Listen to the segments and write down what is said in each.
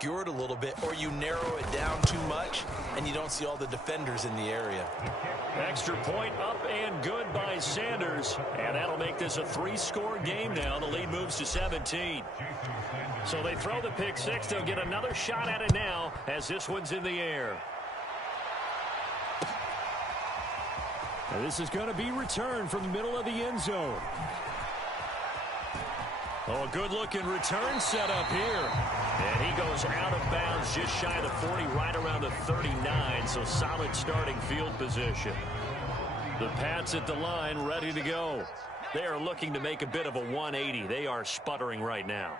obscured a little bit, or you narrow it down too much, and you don't see all the defenders in the area. Extra point up and good by Sanders. And that'll make this a 3-score game now. The lead moves to 17. So they throw the pick six. They'll get another shot at it now as this one's in the air. And this is going to be returned from the middle of the end zone. Oh, a good-looking return set up here. And he goes out of bounds just shy of the 40, right around the 39, so solid starting field position. The Pats at the line ready to go. They are looking to make a bit of a 180. They are sputtering right now.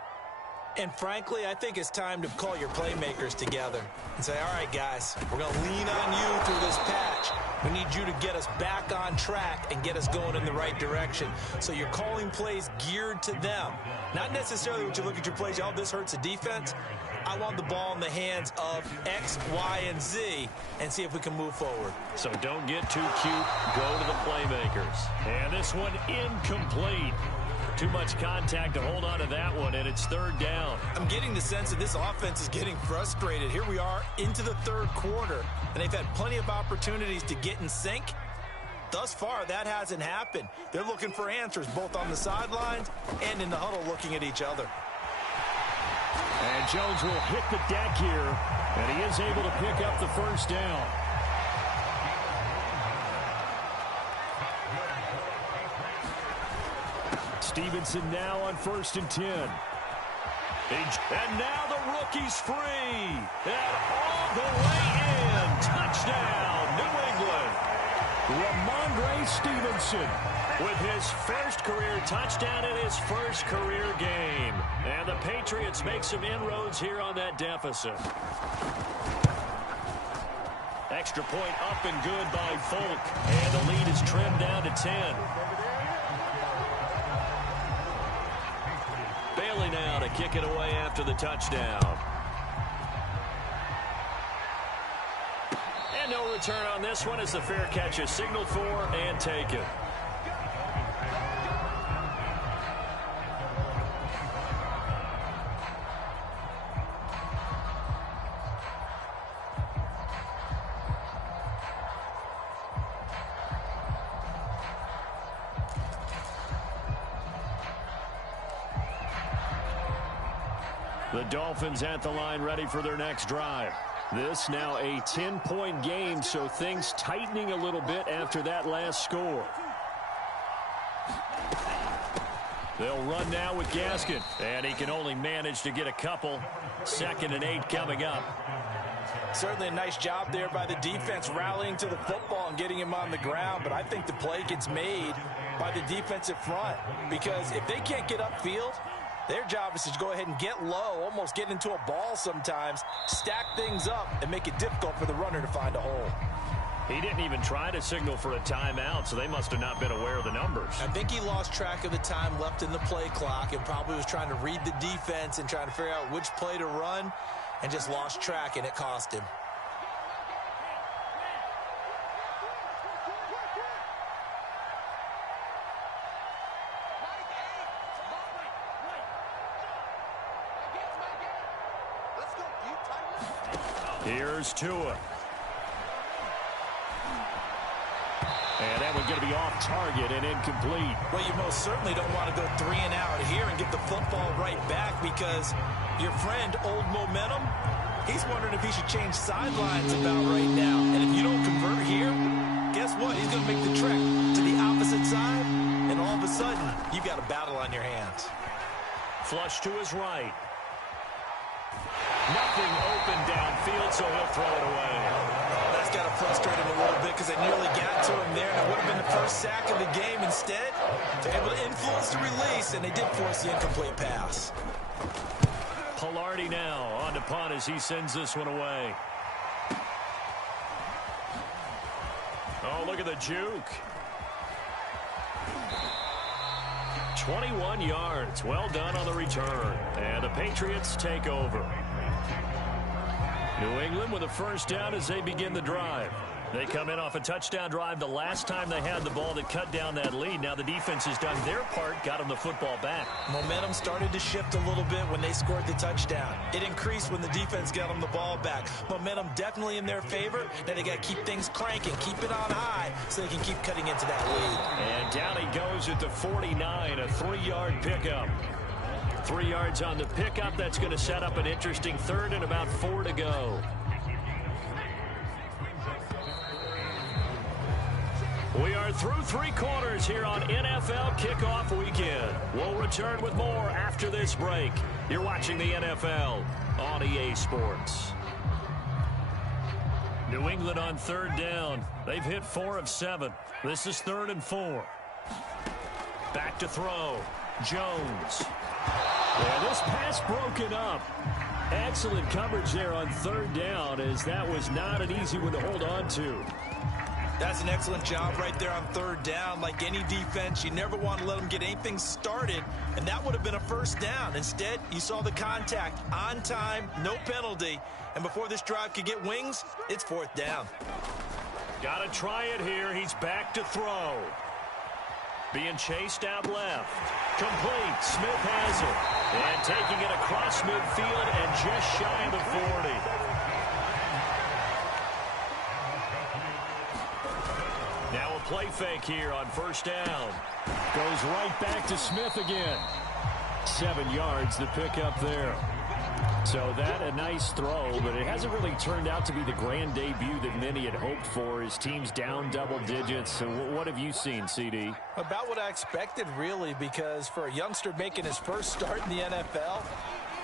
And frankly, I think it's time to call your playmakers together and say, all right, guys, we're going to lean on you through this patch. We need you to get us back on track and get us going in the right direction. So you're calling plays geared to them. Not necessarily when you look at your plays, oh, this hurts the defense. I want the ball in the hands of X, Y, and Z and see if we can move forward. So don't get too cute. Go to the playmakers. And this one incomplete. Too much contact to hold on to that one, and it's third down. I'm getting the sense that this offense is getting frustrated. Here we are into the third quarter, and they've had plenty of opportunities to get in sync. Thus far, that hasn't happened. They're looking for answers both on the sidelines and in the huddle looking at each other. And Jones will hit the deck here, and he is able to pick up the first down. Stevenson now on 1st and 10. And now the rookie's free. And all the way in. Touchdown, New England. Ramondre Stevenson with his first career touchdown in his first career game. And the Patriots make some inroads here on that deficit. Extra point up and good by Folk. And the lead is trimmed down to 10. Bailey now to kick it away after the touchdown. And no return on this one as the fair catch is signaled for and taken. The Dolphins at the line ready for their next drive. This now a 10-point game, so things tightening a little bit after that last score. They'll run now with Gaskin, and he can only manage to get a couple. 2nd and 8 coming up. Certainly a nice job there by the defense rallying to the football and getting him on the ground, but I think the play gets made by the defensive front because if they can't get upfield, their job is to go ahead and get low, almost get into a ball sometimes, stack things up, and make it difficult for the runner to find a hole. He didn't even try to signal for a timeout, so they must have not been aware of the numbers. I think he lost track of the time left in the play clock and probably was trying to read the defense and trying to figure out which play to run and just lost track, and it cost him. Here's Tua. And that one's going to be off target and incomplete. Well, you most certainly don't want to go 3 and out here and get the football right back because your friend, Old Momentum, he's wondering if he should change sidelines about right now. And if you don't convert here, guess what? He's going to make the trek to the opposite side, and all of a sudden, you've got a battle on your hands. Flush to his right. Nothing open downfield, so he'll throw it away. That's got to frustrate him a little bit because they nearly got to him there, and it would have been the first sack of the game. Instead, they're able to influence the release, and they did force the incomplete pass. Pilardi now on to punt as he sends this one away. Oh, look at the juke. 21 yards. Well done on the return. And the Patriots take over. New England with a first down as they begin the drive. They come in off a touchdown drive the last time they had the ball that cut down that lead. Now the defense has done their part, got them the football back. Momentum started to shift a little bit when they scored the touchdown. It increased when the defense got them the ball back. Momentum definitely in their favor. Now they got to keep things cranking, keep it on high so they can keep cutting into that lead. And down he goes at the 49, a 3-yard pickup. 3 yards on the pickup. That's going to set up an interesting third and about 4 to go. We are through 3 quarters here on NFL Kickoff Weekend. We'll return with more after this break. You're watching the NFL on EA Sports. New England on 3rd down. They've hit 4 of 7. This is 3rd and 4. Back to throw. Jones. Yeah, this pass broken up. Excellent coverage there on 3rd down, as that was not an easy one to hold on to. That's an excellent job right there on 3rd down. Like any defense, you never want to let them get anything started, and that would have been a 1st down. Instead, you saw the contact on time, no penalty, and before this drive could get wings, it's 4th down. Got to try it here. He's back to throw. Being chased out left. Complete. Smith has it. And taking it across midfield and just shy of the 40. Now a play fake here on 1st down. Goes right back to Smith again. 7 yards, the pickup there. So that a nice throw, but it hasn't really turned out to be the grand debut that many had hoped for. His team's down double digits. So what have you seen, CD? About what I expected, really, because for a youngster making his first start in the NFL,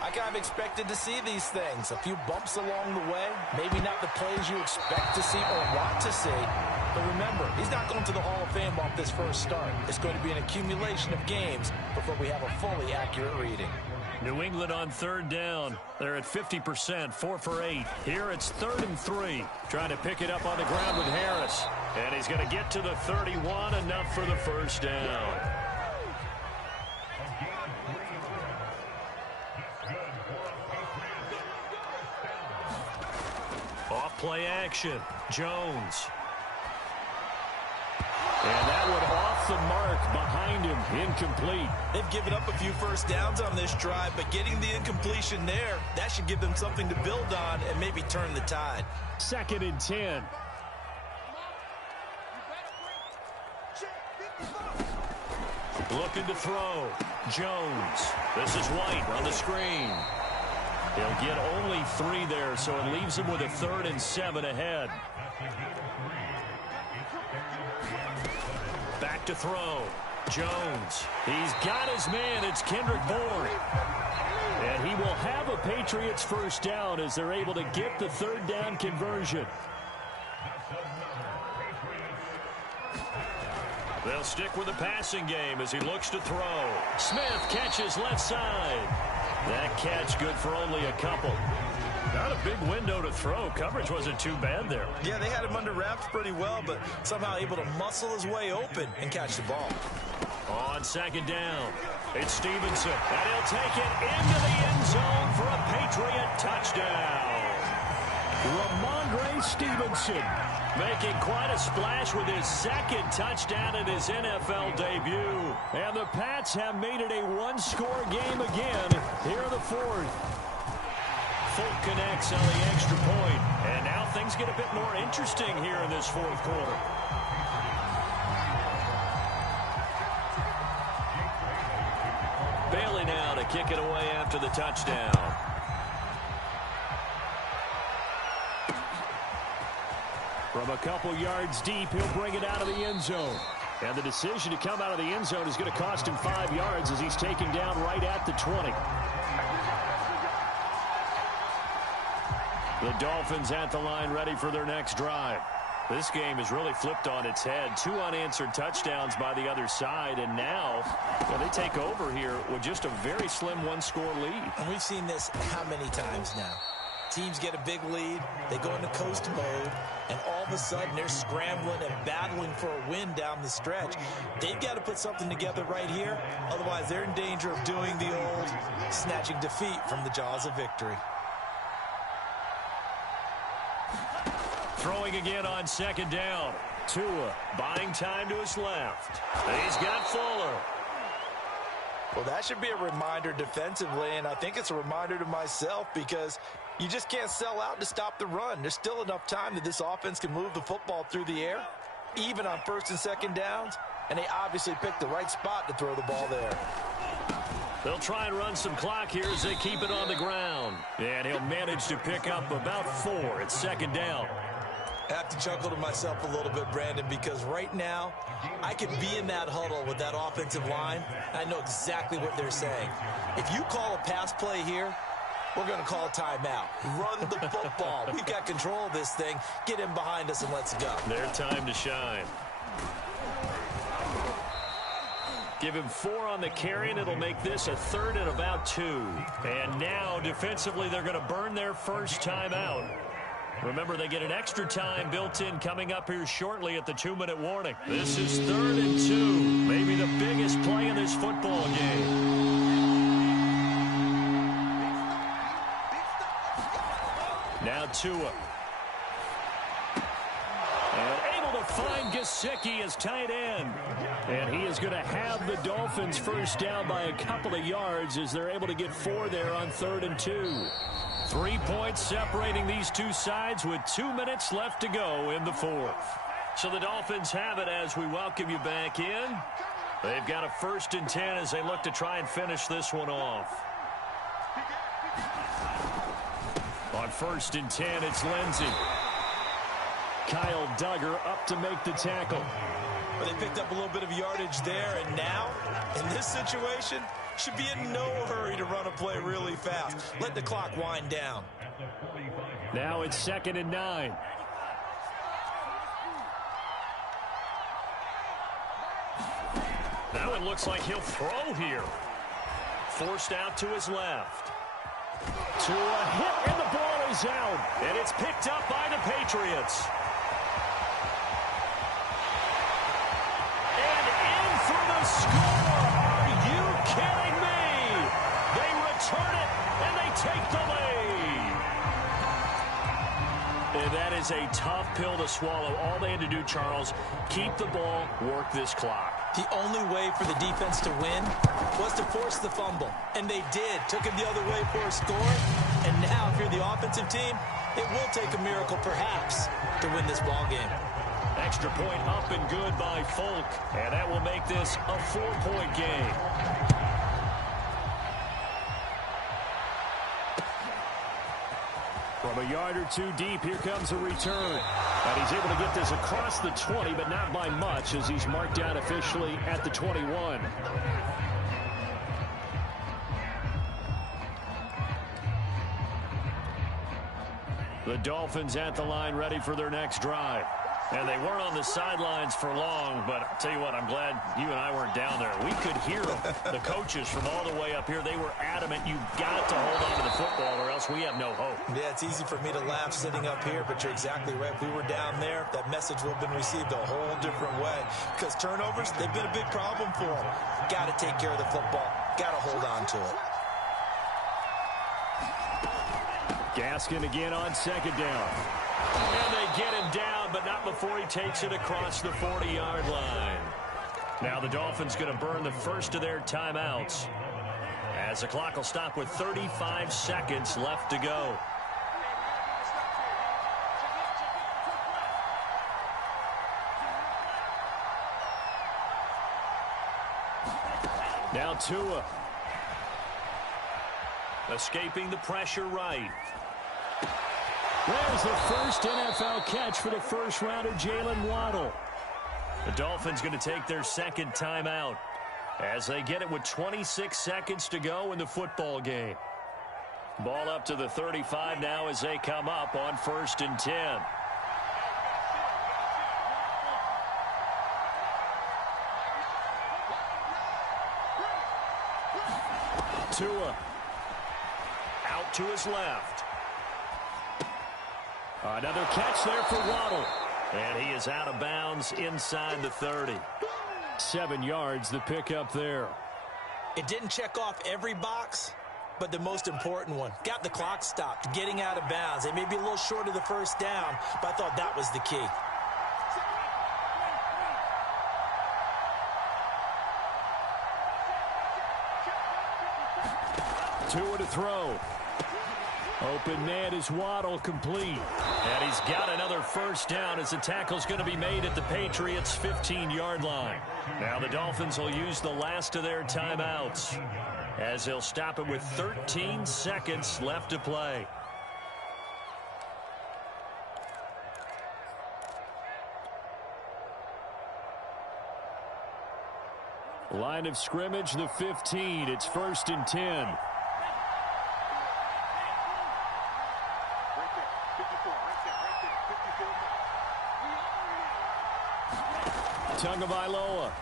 I kind of expected to see these things. A few bumps along the way, maybe not the plays you expect to see or want to see. But remember, he's not going to the Hall of Fame off this first start. It's going to be an accumulation of games before we have a fully accurate reading. New England on 3rd down. They're at 50%, 4 for 8. Here it's 3rd and 3. Trying to pick it up on the ground with Harris. And he's going to get to the 31, enough for the 1st down. Off play action. Jones. And that one off the mark behind him, incomplete. They've given up a few 1st downs on this drive, but getting the incompletion there, that should give them something to build on and maybe turn the tide. 2nd and 10. Looking to throw. Jones. This is White on the screen. He'll get only 3 there, so it leaves him with a 3rd and 7 ahead. Back to throw. Jones. He's got his man. It's Kendrick Bourne. And he will have a Patriots 1st down as they're able to get the 3rd down conversion. They'll stick with the passing game as he looks to throw. Smith catches left side. That catch good for only a couple. Not a big window to throw. Coverage wasn't too bad there. Yeah, they had him under wraps pretty well, but somehow able to muscle his way open and catch the ball. On 2nd down, it's Stevenson. And he'll take it into the end zone for a Patriot touchdown. Ramondre Stevenson making quite a splash with his 2nd touchdown in his NFL debut. And the Pats have made it a 1-score game again here in the 4th. Folk connects on the extra point. And now things get a bit more interesting here in this 4th quarter. Bailey now to kick it away after the touchdown. From a couple yards deep, he'll bring it out of the end zone. And the decision to come out of the end zone is going to cost him 5 yards as he's taken down right at the 20. The Dolphins at the line, ready for their next drive. This game is really flipped on its head. 2 unanswered touchdowns by the other side, and now they take over here with just a very slim 1-score lead. And we've seen this how many times now? Teams get a big lead, they go into coast mode, and all of a sudden they're scrambling and battling for a win down the stretch. They've got to put something together right here, otherwise they're in danger of doing the old snatching defeat from the jaws of victory. throwing again on second down. Tua buying time to his left. He's got Fuller. Well, that should be a reminder defensively, and I think it's a reminder to myself because you just can't sell out to stop the run. There's still enough time that this offense can move the football through the air, even on first and second downs, and they obviously picked the right spot to throw the ball there. They'll try and run some clock here as they keep it on the ground. And he'll manage to pick up about 4 at second down. I have to chuckle to myself a little bit, Brandon, because right now I could be in that huddle with that offensive line. I know exactly what they're saying. If you call a pass play here, we're going to call a timeout. Run the football. We've got control of this thing. Get in behind us and let's go. Their time to shine. Give him 4 on the carry, and it'll make this a 3rd and about 2. And now, defensively, they're going to burn their first timeout. Remember, they get an extra time built in coming up here shortly at the 2-minute warning. This is 3rd and 2. Maybe the biggest play in this football game. Now Tua. And able to find Gesicki as tight end. And he is going to have the Dolphins first down by a couple of yards as they're able to get 4 there on 3rd and 2. 3 points separating these two sides with 2 minutes left to go in the 4th. So the Dolphins have it as we welcome you back in. They've got a 1st and 10 as they look to try and finish this one off. On 1st and 10, it's Lindsey. Kyle Duggar up to make the tackle. But they picked up a little bit of yardage there, and now, in this situation, should be in no hurry to run a play really fast. Let the clock wind down. Now it's 2nd and 9. That one looks like he'll throw here. Forced out to his left. To a hit, and the ball is out. And it's picked up by the Patriots. And in for the score. Are you kidding me? They return it, and they take the lead. And that is a tough pill to swallow. All they had to do, Charles, keep the ball, work this clock. The only way for the defense to win was to force the fumble. And they did. Took him the other way for a score. And now, if you're the offensive team, it will take a miracle, perhaps, to win this ball game. Extra point up and good by Folk. And that will make this a 4-point game. From a yard or two deep, here comes a return. And he's able to get this across the 20, but not by much as he's marked down officially at the 21. The Dolphins at the line ready for their next drive. And they weren't on the sidelines for long, but I'll tell you what, I'm glad you and I weren't down there. We could hear them, the coaches from all the way up here. They were adamant, you've got to hold on to the football or else we have no hope. Yeah, it's easy for me to laugh sitting up here, but you're exactly right. If we were down there, that message would have been received a whole different way. Because turnovers, they've been a big problem for them. Got to take care of the football. Got to hold on to it. Gaskin again on 2nd down. And they get him down, but not before he takes it across the 40-yard line. Now the Dolphins going to burn the first of their timeouts as the clock will stop with 35 seconds left to go. Now Tua. Escaping the pressure right. There's the first NFL catch for the first rounder, Jalen Waddle. The Dolphins going to take their 2nd timeout as they get it with 26 seconds to go in the football game. Ball up to the 35 now as they come up on 1st and 10. Tua out to his left. Another catch there for Waddle. And he is out of bounds inside the 30. 7 yards, the pickup there. It didn't check off every box, but the most important one. Got the clock stopped, getting out of bounds. They may be a little short of the first down, but I thought that was the key. Two to throw. Open man is Waddle, complete. And he's got another first down as the tackle's going to be made at the Patriots' 15-yard line. Now the Dolphins will use the last of their timeouts as they'll stop it with 13 seconds left to play. Line of scrimmage, the 15. It's 1st and 10. Tagovailoa.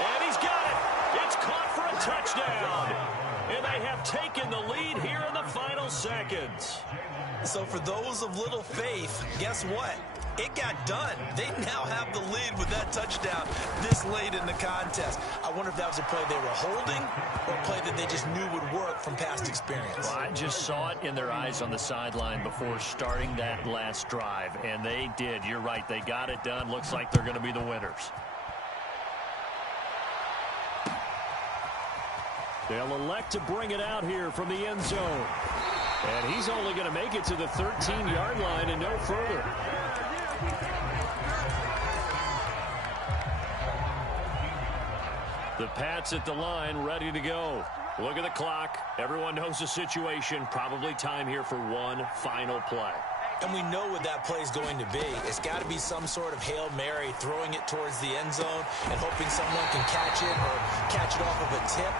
And he's got it. It's caught for a touchdown. And they have taken the lead here in the final seconds. So for those of little faith, guess what? It got done. They now have the lead with that touchdown this late in the contest. I wonder if that was a play they were holding or a play that they just knew would work from past experience. Well, I just saw it in their eyes on the sideline before starting that last drive, and they did. You're right. They got it done. Looks like they're going to be the winners. They'll elect to bring it out here from the end zone. And he's only going to make it to the 13-yard line and no further. The Pats at the line, ready to go. Look at the clock. Everyone knows the situation. Probably time here for one final play. And we know what that play is going to be. It's got to be some sort of Hail Mary, throwing it towards the end zone and hoping someone can catch it or catch it off of a tip.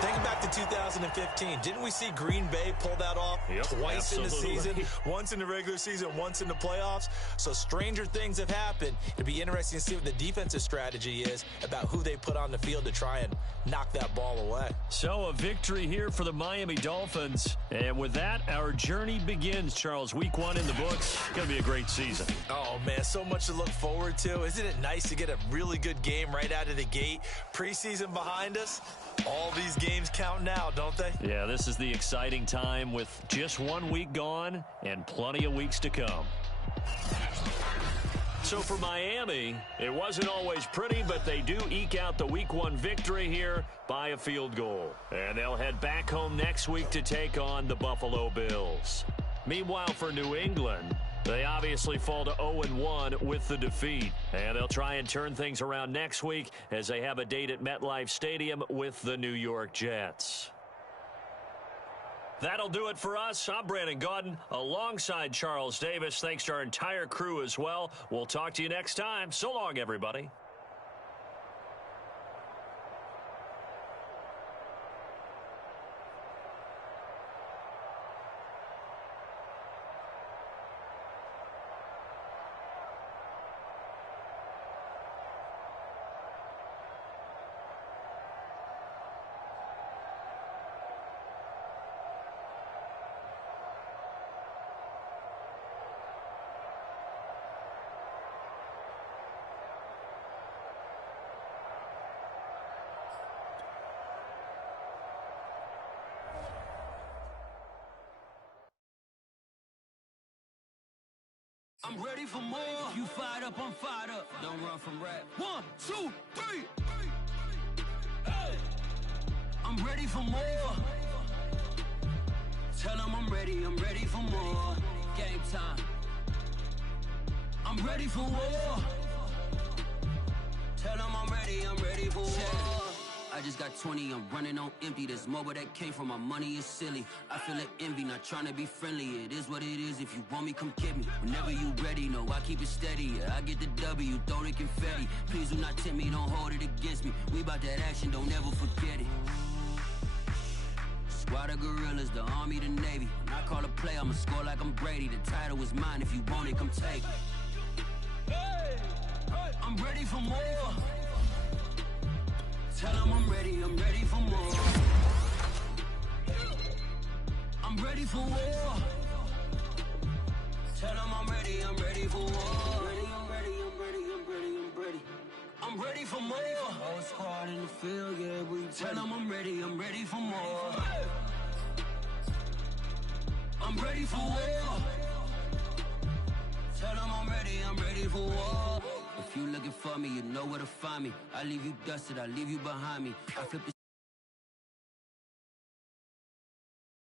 Think back to 2015. Didn't we see Green Bay pull that off twice in the season? Once in the regular season, once in the playoffs. So stranger things have happened. It'll be interesting to see what the defensive strategy is about who they put on the field to try and knock that ball away. So a victory here for the Miami Dolphins. And with that, our journey begins, Charles. Week 1 in the books. Going to be a great season. Oh, man, so much to look forward to. Isn't it nice to get a really good game right out of the gate? Preseason behind us. All these games count now, don't they? Yeah, this is the exciting time with just 1 week gone and plenty of weeks to come. So for Miami, it wasn't always pretty, but they do eke out the Week 1 victory here by a field goal. And they'll head back home next week to take on the Buffalo Bills. Meanwhile, for New England, they obviously fall to 0-1 with the defeat. And they'll try and turn things around next week as they have a date at MetLife Stadium with the New York Jets. That'll do it for us. I'm Brandon Gaudin alongside Charles Davis. Thanks to our entire crew as well. We'll talk to you next time. So long, everybody. I'm ready for more. You fired up, I'm fired up. Don't run from rap. 1, 2, 3. Hey. I'm ready for more. Tell them I'm ready for more. Game time. I'm ready for war. Tell them I'm ready for war. I just got 20, I'm running on empty. This mobile that came from my money is silly. I feel it envy, not trying to be friendly. It is what it is, if you want me, come get me. Whenever you ready, no, I keep it steady. Yeah, I get the W, throw the confetti. Please do not tempt me, don't hold it against me. We about that action, don't ever forget it. Squad of gorillas, the army, the navy. When I call a play, I'ma score like I'm Brady. The title is mine, if you want it, come take it. I'm ready for more. Tell them I'm ready for more. I'm ready for war. Tell them I'm ready for war. I'm ready. I'm ready for more. Whole squad in the field, yeah, we tell them I'm ready for more. I'm ready for war. Tell them I'm ready for war. If you looking for me, you know where to find me. I leave you dusted, I leave you behind me. I flip the